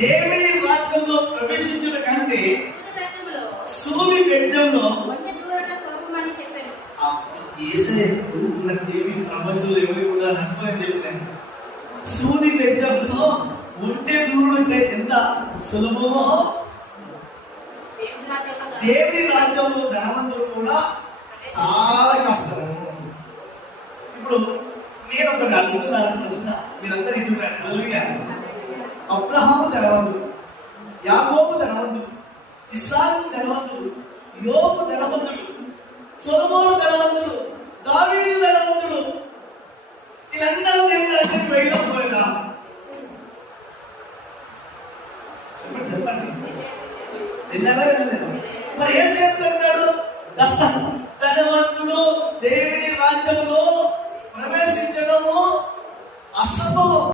దేవుని రాజ్యంలో ప్రవేశించడం కంటే సూది బెజ్జంలో ప్రపంచంలో ఎవరు కూడా అనుకోని చెప్పాను. సూది బెజ్జంలో ఉంటే దూరం ఎంత సులభమో దేవుని రాజ్యంలో ధనవంతులు కూడా చాలా కష్టము. ఇప్పుడు నేను ఒకటి అడుగుతున్నాను ప్రశ్న, మీరందరూ చూడండి. అబ్రహాము ధనవంతుడు, యాకోబు ధనవంతుడు, ఇస్సాకు ధనవంతుడు, యోబు ధనవంతుడు, సొలొమోను ధనవంతుడు, దావీదు ధనవంతుడు. వీళ్ళందరూ దేవుడు దగ్గరికి వెళ్ళకపోయినా చెప్పండి వెళ్ళలేదు. మరి ఏ సేవకుడు అంటాడు ధనవంతుడు దేవుని రాజ్యంలో ప్రవేశించడము అసంభవం.